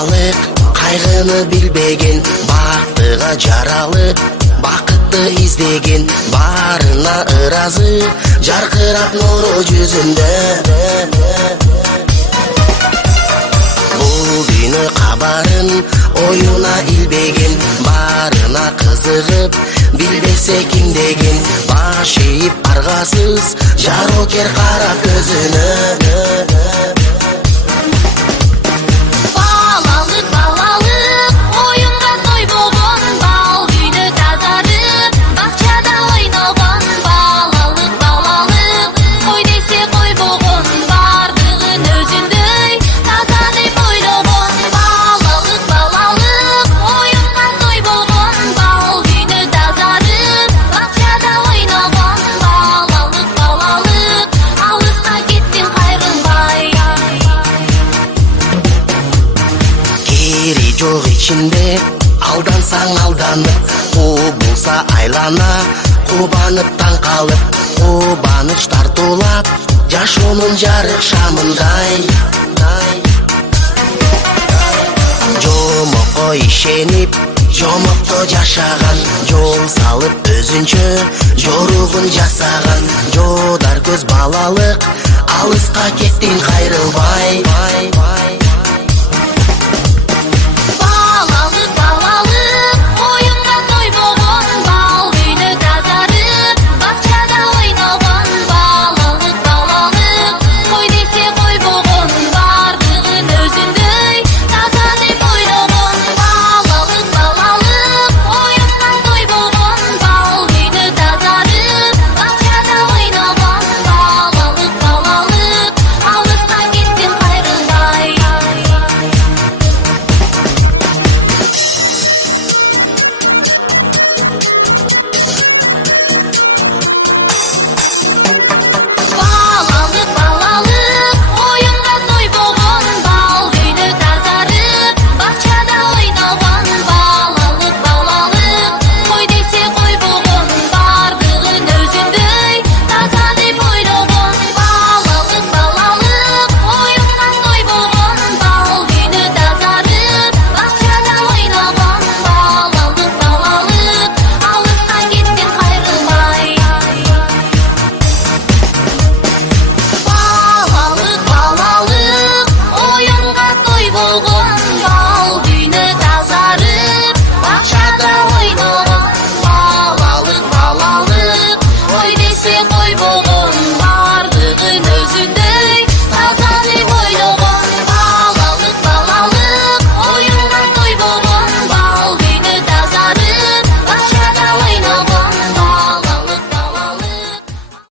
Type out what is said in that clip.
балалык кайгыны билбеген, бактыга жаралып бакытты издеген, баарына ыраазы жаркырап нуру жүзүндө. Бул күнү кабарын оюна илбеген, баарына кызыгып билбесе ким деген, баш ийип аргасыз жарокер кара көзүнө. Жок ичинде алдансаң алданып, кубулса айлана, кубанып таң калып, кубаныч тартуулап, жашоонун жарык шамындай. Жомокко ишенип, жомокто жашаган, жол салып өзүнчө жоругун жасаган, жодар көз балалык, алыска кеттин кайрылбай.